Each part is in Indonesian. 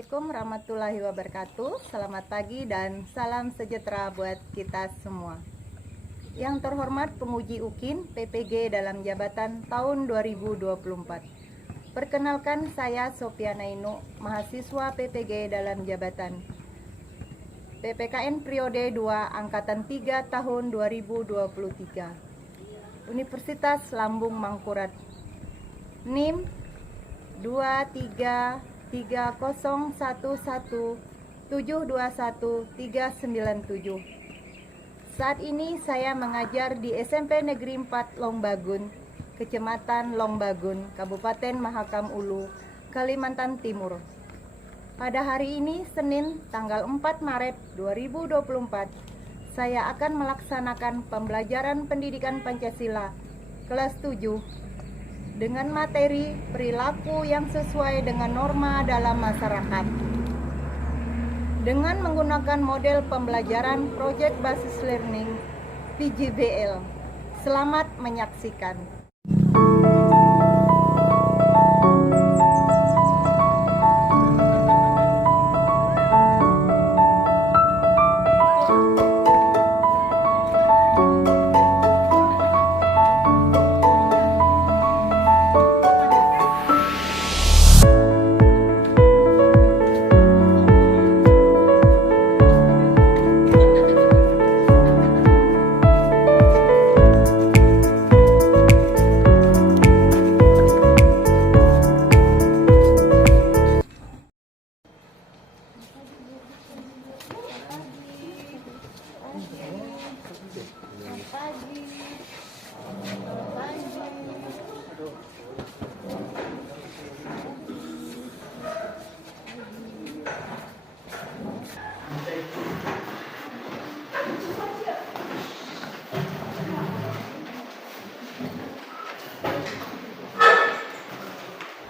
Assalamualaikum warahmatullahi wabarakatuh. Selamat pagi dan salam sejahtera buat kita semua. Yang terhormat Pemuji UKIN PPG dalam jabatan tahun 2024. Perkenalkan, saya Sofiana Inu, mahasiswa PPG dalam jabatan PPKN periode 2 Angkatan 3 tahun 2023. Universitas Lambung Mangkurat. NIM 233011721 Saat ini saya mengajar di SMP Negeri 4 Longbagun, Kecamatan Longbagun, Kabupaten Mahakam Ulu, Kalimantan Timur. Pada hari ini, Senin, tanggal 4 Maret 2024, saya akan melaksanakan pembelajaran pendidikan Pancasila kelas 7 dengan materi perilaku yang sesuai dengan norma dalam masyarakat. Dengan menggunakan model pembelajaran Project Basis Learning PJBL. Selamat menyaksikan.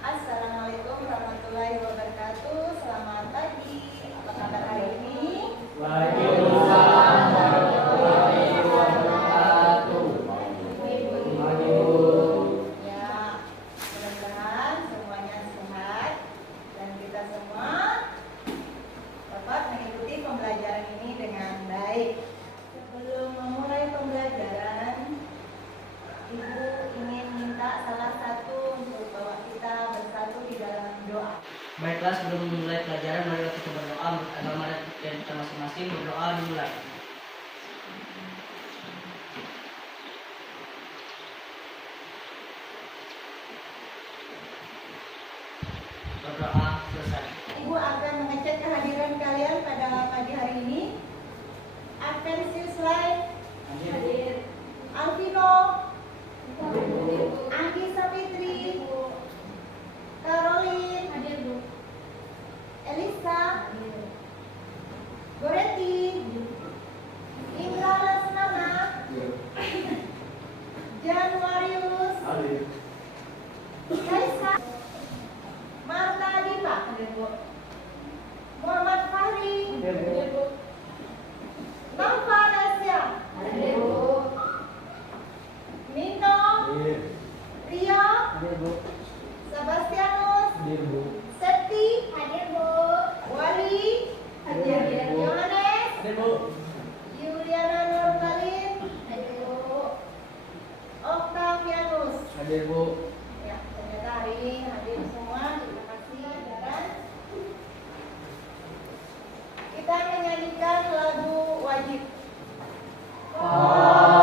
Assalamualaikum warahmatullahi wabarakatuh. Selamat pagi. Apa kabar hari ini? Waalaikumsalam warahmatullahi wabarakatuh. Ya, mudah-mudahan semuanya sehat dan kita semua dapat mengikuti pembelajaran ini dengan baik. Sebelum memulai pembelajaran, Ibu ingin minta salah satu untuk bawa kita bersatu di dalam doa. Baiklah, sebelum memulai pelajaran, mari kita berdoa menurut agama dan kita masing-masing. Berdoa dimulai. Berdoa selesai. Ibu akan mengecek kehadiran kalian pada pagi hari ini. Adventist Life hadir. Alvino, Anggi Sapitri, Caroline hadir, Bu. Elisa, Goretti, Indra Lesnana, Januarius, Kaisa, Marta Dipa hadir, Bu. Muhammad Fahri hadir, Bu. Nafa Nasya hadir, Bu. Nino, Ria, Sebastianus, Septi, hadir, Bu. Wali, hadir. Yohanes, Yuliana Nurkalin, hadir, Bu. Octavianus, Hadir, Bu. ya, ternyata hari ini hadir semua. Terima kasih, dan kita menyanyikan lagu wajib. Kami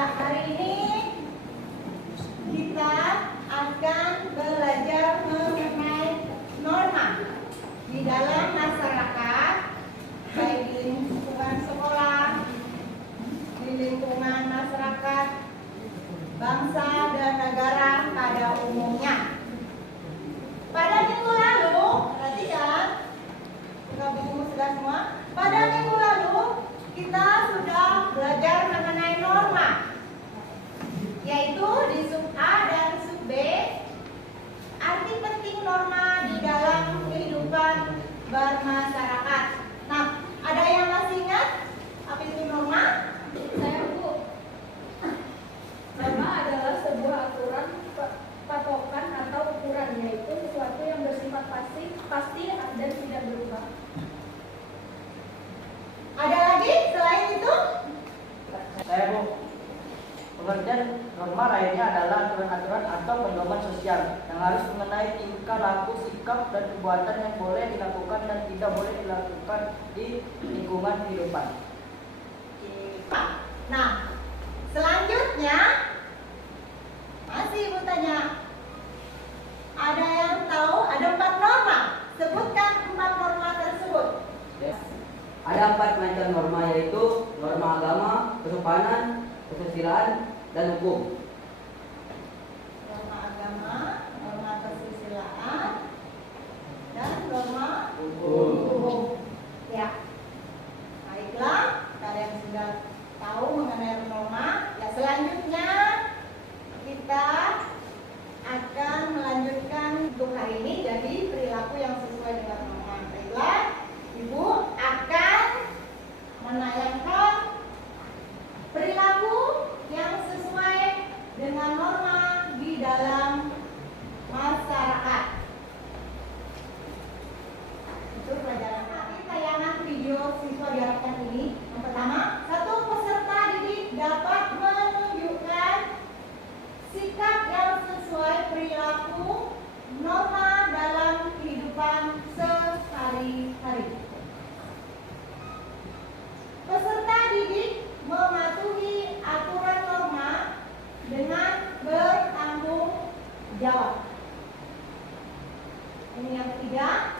Ya, hari ini kita akan belajar mengenai norma di dalam masyarakat, baik di lingkungan sekolah, di lingkungan masyarakat, bangsa dan negara pada umumnya. Pada minggu lalu, perhatikan, buka buku sudah semua. Pada minggu lalu kita sudah belajar mengenai norma, yaitu di sub A dan sub B, arti penting norma di dalam kehidupan bermasyarakat. Nah, ada yang masih ingat apa itu norma? Saya, Bu. Norma adalah sebuah aturan, patokan atau ukuran, yaitu sesuatu yang bersifat pasti dan tidak berubah. Ada lagi selain itu? Saya, Bu. Pengertian norma lainnya adalah aturan-aturan atau pedoman sosial yang harus mengenai tingkah laku, sikap, dan perbuatan yang boleh dilakukan dan tidak boleh dilakukan di lingkungan kehidupan. Nah, selanjutnya masih Ibu tanya, ada yang tahu ada 4 norma? Sebutkan 4 norma tersebut. Ada 4 macam norma, yaitu norma agama, kesopanan, kesusilaan, dan hukum. Norma agama, norma kesusilaan, dan norma hukum. Ya, baiklah, kalian sudah tahu mengenai norma. Ya, selanjutnya kita akan melanjutkan untuk hari ini, jadi perilaku yang sesuai dengan norma. Baiklah, Ibu akan menayangkan perilaku yang sesuai dengan norma di dalam masyarakat. Itu pelajaran. Di tayangan video siswa diharapkan ini, yang pertama, satu peserta didik dapat menunjukkan sikap yang sesuai perilaku norma dalam kehidupan sehari-hari. Peserta didik mematuhi aturan norma dengan bertanggung jawab. Ini yang ketiga,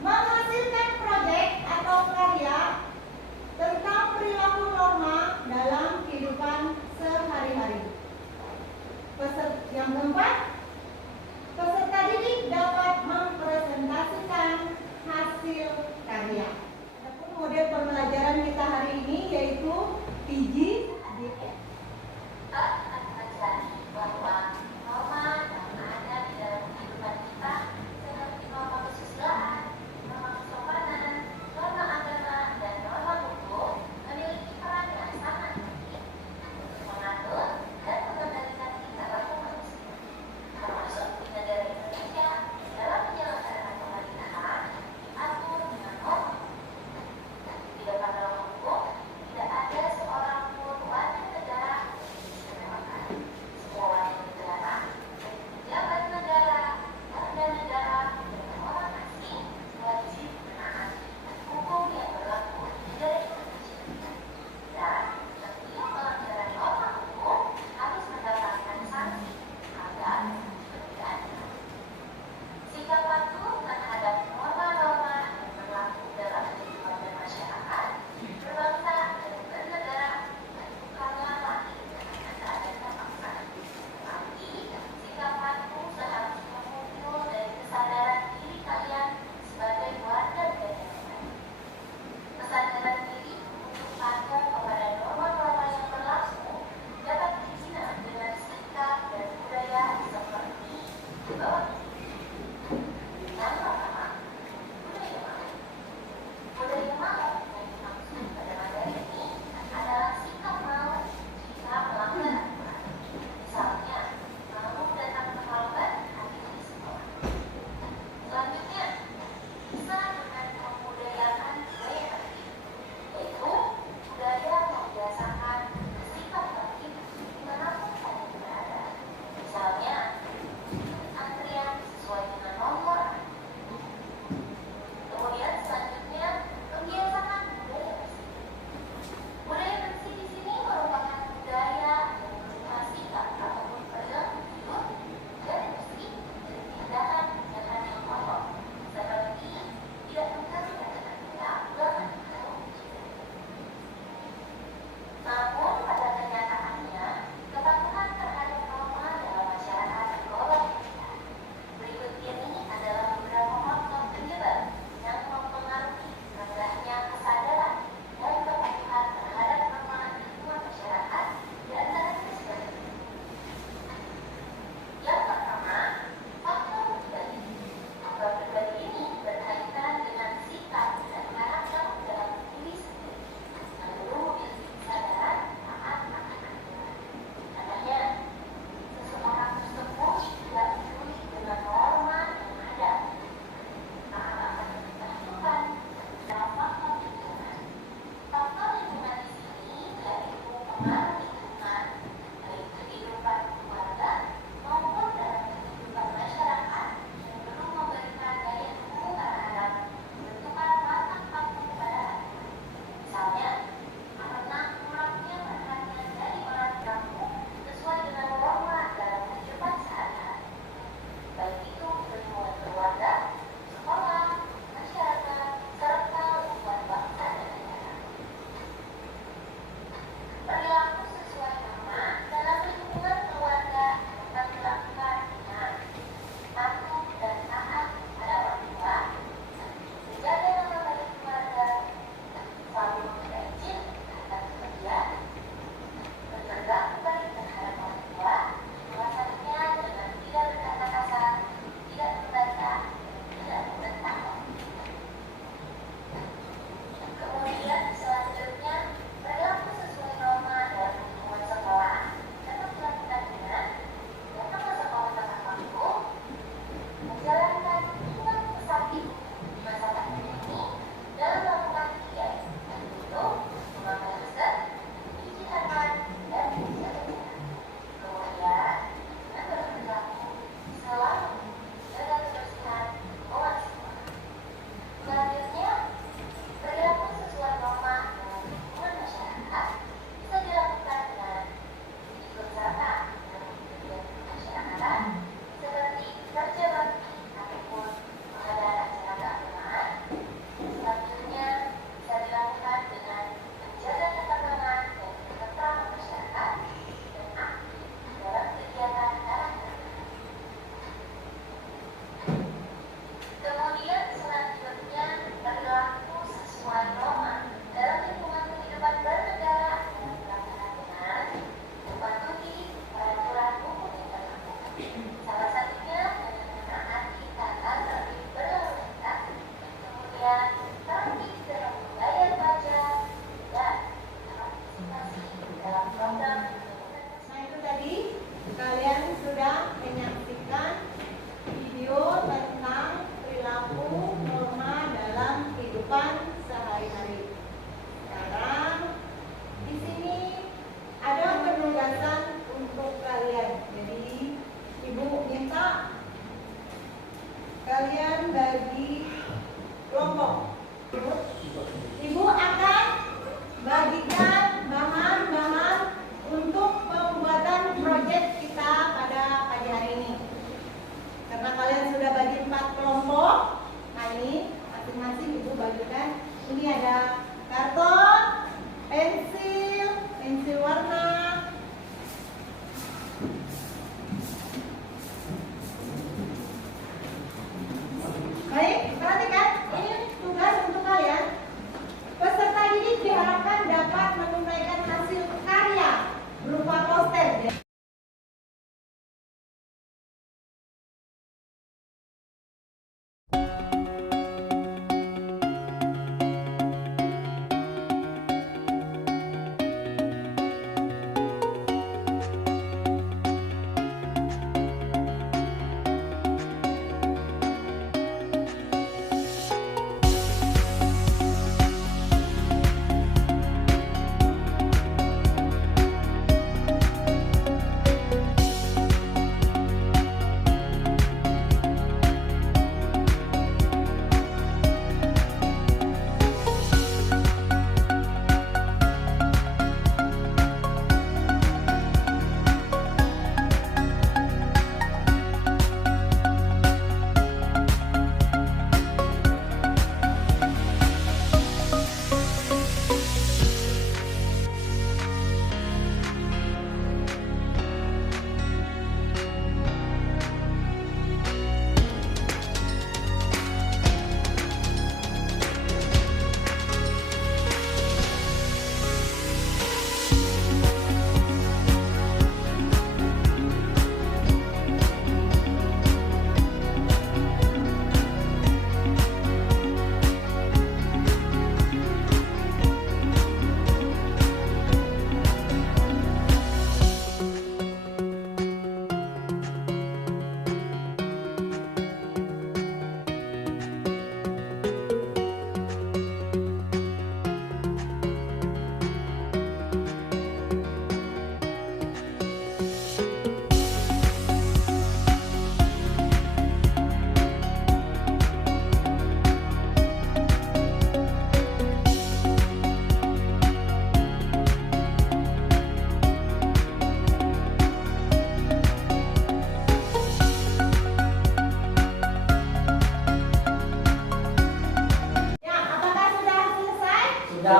menghasilkan proyek atau karya tentang perilaku norma dalam kehidupan sehari-hari. Yang keempat, peserta didik dapat mempresentasikan hasil karya. Adapun model pembelajaran kita hari ini yaitu PGDS. Bahwa norma yang ada di dalam kehidupan kita seperti norma kesusilaan, norma kesopanan, norma agama, dan norma hukum memiliki peran yang sangat penting untuk mengatur dan mengendalikan tingkah laku manusia, termasuk di negara Indonesia dalam penyelenggaraan pemerintahan diatur dengan norma. Di depan norma hukum tidak ada seorang pun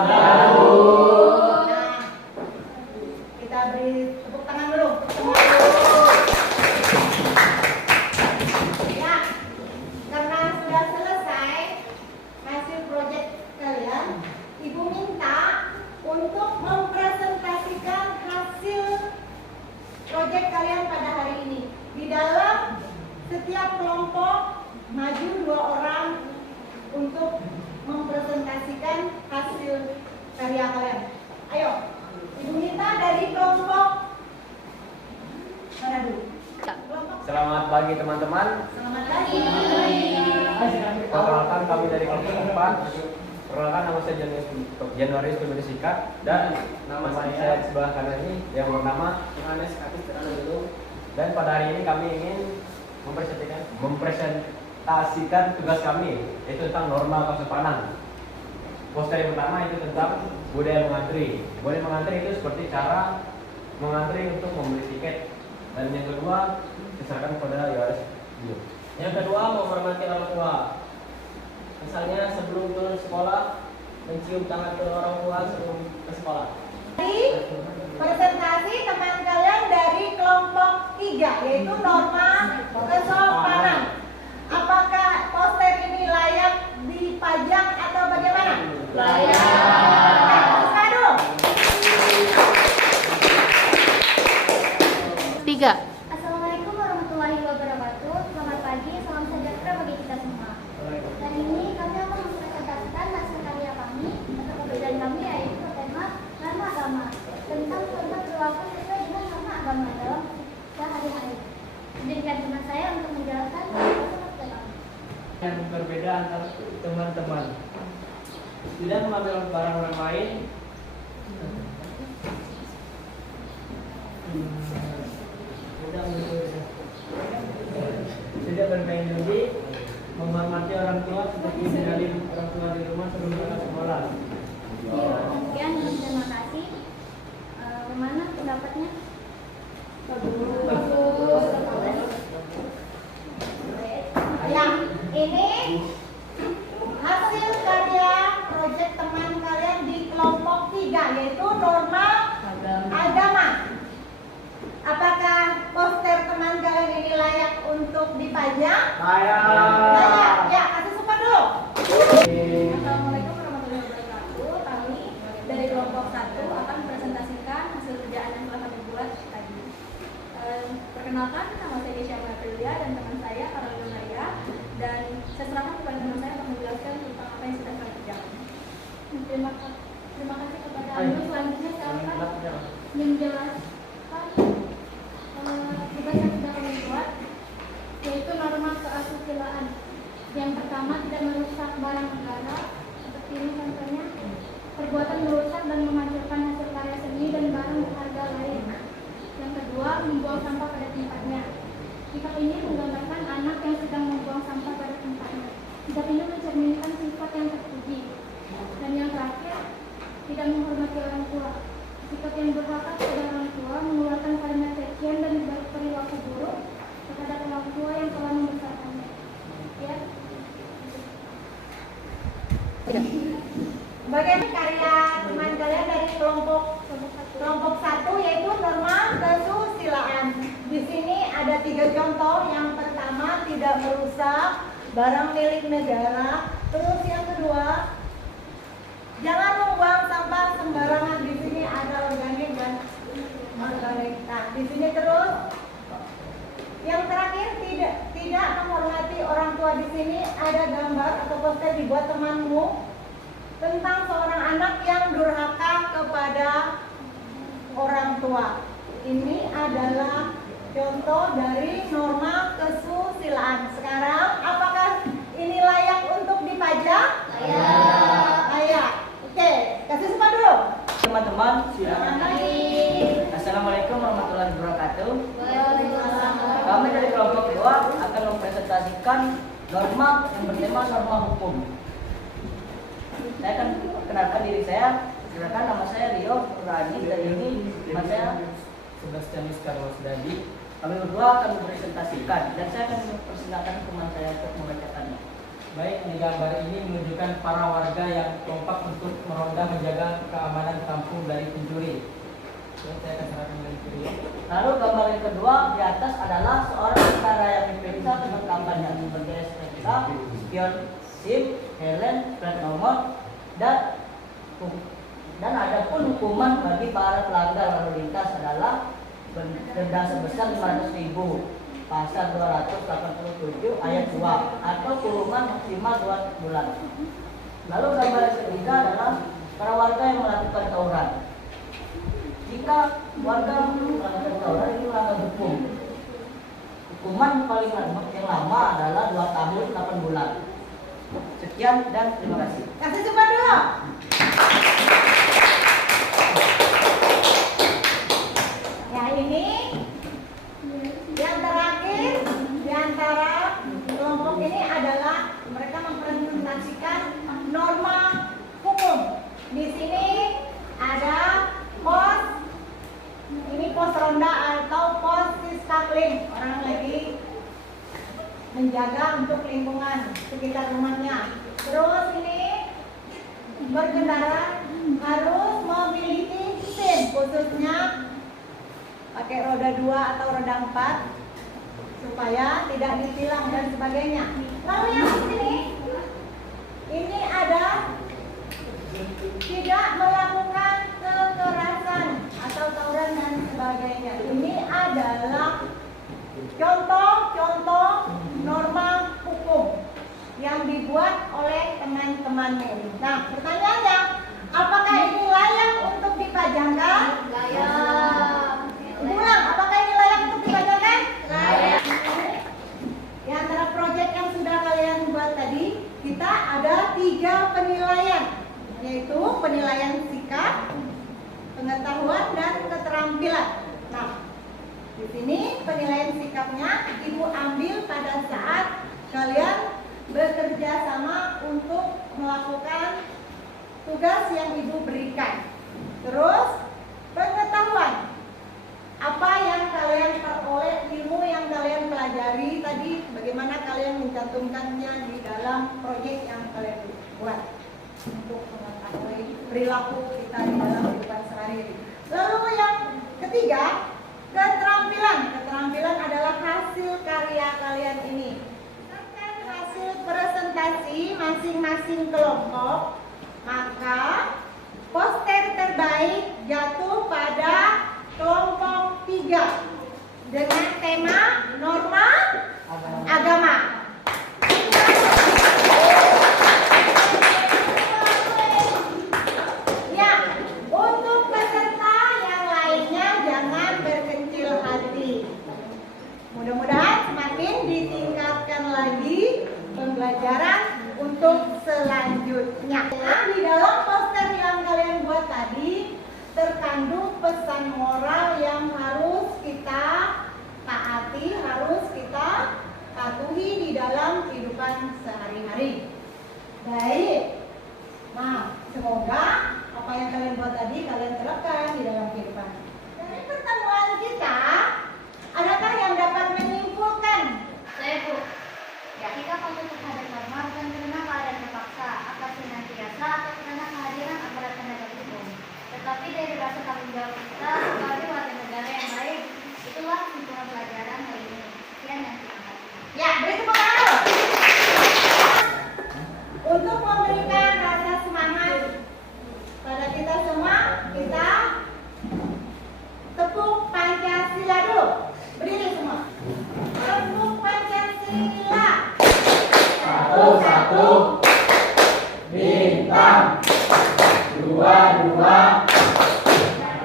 Nah, kita beri tepuk tangan dulu. Ya, karena sudah selesai hasil proyek kalian, Ibu minta untuk mempresentasikan hasil proyek kalian pada hari ini. Di dalam setiap kelompok maju 2 orang untuk mempresentasikan hasil karya kalian. Ayo, Ibu minta dari kelompok mana dulu? Kelompok. Selamat pagi teman-teman. Selamat pagi. Perkenalkan kami dari kelompok 4. Perkenalkan nama saya Januari Sika dan nama saya di sebelah kanan ini yang bernama Yohanes Kapis dulu. Dan pada hari ini kami ingin mempresentasikan tugas kami, yaitu tentang norma kesopanan. Poster yang pertama itu tentang budaya mengantri. Budaya mengantri itu seperti cara mengantri untuk membeli tiket. Dan yang kedua diserahkan kepada Yohanes. Yang kedua, menghormati orang tua. Misalnya sebelum turun sekolah, mencium tangan kedua orang tua sebelum ke sekolah. Jadi, presentasi teman kalian dari kelompok 3, yaitu norma kesopanan. Apakah poster ini layak dipajang atau bagaimana? Layak. Nah, dulu. 3. Assalamualaikum warahmatullahi wabarakatuh. Selamat pagi, salam sejahtera bagi kita semua. Hari ini kami akan mempresentasikan hasil karya kami atau pekerjaan kami, yaitu bertema norma agama tentang contoh perilaku sesuai dengan norma agama dalam sehari-hari. Izinkan teman saya untuk menjelaskan tersebut ke kami. Yang berbeda antara teman-teman, tidak mengambil barang orang lain, tidak bermain judi, menghormati orang tua seperti mengenali orang tua di rumah sebelum berangkat sekolah. Sekian, terima kasih. Bagaimana pendapatnya? Ya, ini hasil karya proyek teman kalian di kelompok 3, yaitu norma agama. Apakah poster teman kalian ini layak untuk dipajang? Layak. Ya, kasih support dulu. Assalamualaikum warahmatullahi wabarakatuh. Kami dari kelompok 1 akan mempresentasikan hasil kerjaan yang telah kami buat tadi. Perkenalkan, nama saya Desya Matrilia dan teman saya Karolina Maria, dan saya serahkan kepada teman saya untuk menjelaskan tentang apa yang sudah kami kerjakan. Terima kasih kepada Anu. Selanjutnya saya akan menjelaskan tugas yang sudah kami buat, yaitu norma keasusilaan. Yang pertama, tidak merusak barang negara, seperti ini contohnya, perbuatan merusak dan menghancurkan hasil karya seni dan barang berharga lain. Yang kedua, membuang sampah pada tempatnya. Sikap ini menggambarkan anak yang sedang membuang sampah pada tempatnya. Sikap ini mencerminkan sifat yang terpuji. Dan yang terakhir, tidak menghormati orang tua. Sikap yang durhaka kepada orang tua, mengeluarkan kalimat cacian dan berperilaku buruk terhadap orang tua yang telah membesarkannya. Ya. Bagaimana karya teman kalian dari kelompok 1, yaitu norma kesusilaan. Di sini ada 3 contoh. Yang pertama, tidak merusak barang milik negara. Terus yang kedua, jangan membuang sampah sembarangan. Di sini ada organik dan anorganik. Nah, di sini terus. Yang terakhir, tidak menghormati orang tua. Di sini ada gambar atau poster dibuat temanmu tentang seorang anak yang durhaka kepada orang tua. Ini adalah contoh dari norma kesusilaan. Sekarang, apakah ini layak untuk dipajang? Layak. Oke, kasih support dulu. Teman-teman, Selamat pagi. Assalamualaikum warahmatullahi wabarakatuh. Kami dari kelompok 2 akan mempresentasikan norma yang bertema norma hukum. Saya akan kenalkan diri saya. Silakan, nama saya Rio Rani dan ini teman saya Sebastianus Carlos Dadi. Kami berdua akan mempresentasikan dan saya akan mempersilakan teman saya untuk membacakannya. Baik, di gambar ini menunjukkan para warga yang kompak untuk meronda menjaga keamanan kampung dari pencuri. Oke, saya akan serahkan dengan video. Lalu gambar yang kedua di atas adalah seorang tentara yang diperiksa tentang kampanye sebagai STNK, spion, SIM, Helen, plat nomor, dan ada pun hukuman bagi para pelanggar lalu lintas adalah denda sebesar 500.000, pasal 287 ayat 2, atau kurungan maksimal 2 bulan. Lalu gambar yang ketiga adalah para warga yang melakukan tawuran. Jika warga melakukan tawuran itu melanggar hukum, hukuman paling lama adalah 2 tahun 8 bulan. Sekian dan terima kasih. Kasih jumpa dulu. Ya, ini yang terakhir di antara kelompok ini adalah mereka mempresentasikan norma hukum. Di sini ada pos, ini pos ronda atau pos siskapling, orang lagi menjaga untuk lingkungan sekitar rumahnya. Terus ini berkendara harus memiliki SIM, khususnya pakai roda 2 atau roda 4 supaya tidak ditilang dan sebagainya. Lalu yang di sini ini ada tidak melakukan kekerasan atau tawuran dan sebagainya. Ini adalah contoh-contoh norma hukum yang dibuat oleh teman-temanmu. Nah, pertanyaannya, apakah ini layak untuk dipajangkan? Layak. Ulang, apakah ini layak untuk dipajangkan? Layak. Di antara proyek yang sudah kalian buat tadi, kita ada 3 penilaian, yaitu penilaian sikap, pengetahuan, dan keterampilan. Nah, di sini penilaian sikapnya Ibu ambil pada saat kalian bekerja sama untuk melakukan tugas yang Ibu berikan. Terus pengetahuan, apa yang kalian peroleh, ilmu yang kalian pelajari tadi, bagaimana kalian mencantumkannya di dalam proyek yang kalian buat untuk mengetahui perilaku kita di dalam kehidupan sehari-hari. Lalu yang ketiga, keterampilan. Keterampilan adalah hasil karya kalian ini. Berdasarkan hasil presentasi masing-masing kelompok, maka poster terbaik jatuh pada kelompok 3 dengan tema norma agama. Ya, untuk peserta yang lainnya jangan berkecil hati. Mudah-mudahan semakin ditingkatkan lagi pembelajaran untuk selanjutnya. Nah, di dalam poster yang kalian buat tadi terkandung pesan moral yang harus kita taati, harus kita patuhi di dalam kehidupan sehari-hari. Baik. Nah, semoga apa yang kalian buat tadi kalian terapkan di dalam kehidupan. Dari pertemuan kita, adakah yang dapat menyimpulkan? Saya Bu, ya kita patuh terhadap norma bukan karena keadaan terpaksa, akan senantiasa atau karena kehadiran aparat penegak hukum. Tetapi dari rasa tanggung jawab kita sebagai warga negara yang baik, itulah kesimpulan pelajaran hari ini. Sekian yang terima kasih. Ya, beri tepuk tangan. Untuk memberikan rasa semangat pada kita semua, kita tepuk Pancasila dulu. Berdiri semua. Tepuk Pancasila. Satu, bintang, 2,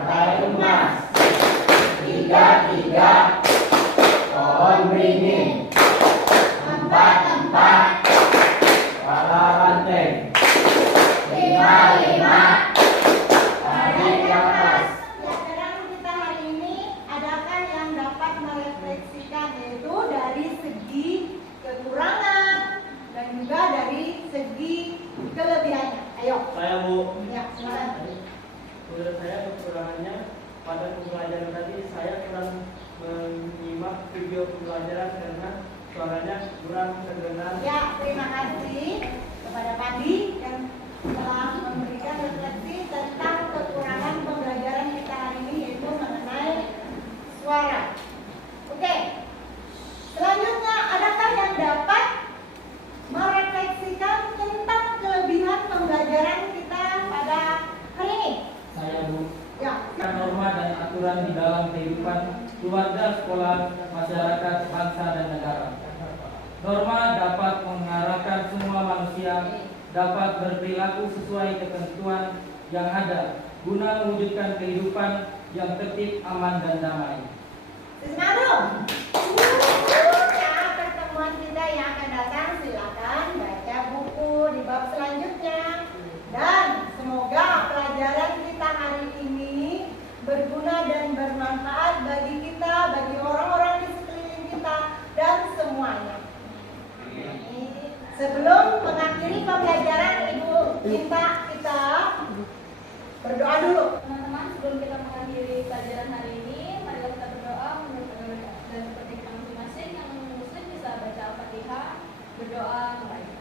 raih emas, 3, pohon beringin, 4, kepala banteng, 5, tarik nafas. Pelajaran kita hari ini adakah yang dapat merefleksikan, yaitu dari segi kekurangan dan juga dari segi kelebihannya. Ayo. Saya Bu, Ya, silakan. menurut saya kekurangannya pada pembelajaran tadi saya kurang menyimak video pembelajaran karena suaranya kurang terdengar. Ya, terima kasih kepada Pandi yang telah memberikan refleksi tentang kekurangan pembelajaran kita hari ini, yaitu mengenai suara. Oke, selanjutnya adakah yang dapat merefleksikan tentang kelebihan pembelajaran kita pada hari ini? Saya Bu, Ya, norma dan aturan di dalam kehidupan keluarga, sekolah, masyarakat, bangsa, dan negara. Norma dapat mengarahkan semua manusia dapat berperilaku sesuai ketentuan yang ada guna mewujudkan kehidupan yang tertib, aman, dan damai. Semangat! Ya, pertemuan kita yang akan datang silakan baca buku di bab selanjutnya, dan semoga pelajaran kita hari ini berguna dan bermanfaat bagi kita, bagi orang-orang di sekeliling kita, dan semuanya. Sebelum mengakhiri pembelajaran, Ibu minta kita berdoa dulu. Teman-teman, sebelum kita mengakhiri pelajaran hari ini, mari kita berdoa menurut agama dan seperti kita masing-masing yang muslim bisa baca Al-Fatihah, berdoa kembali.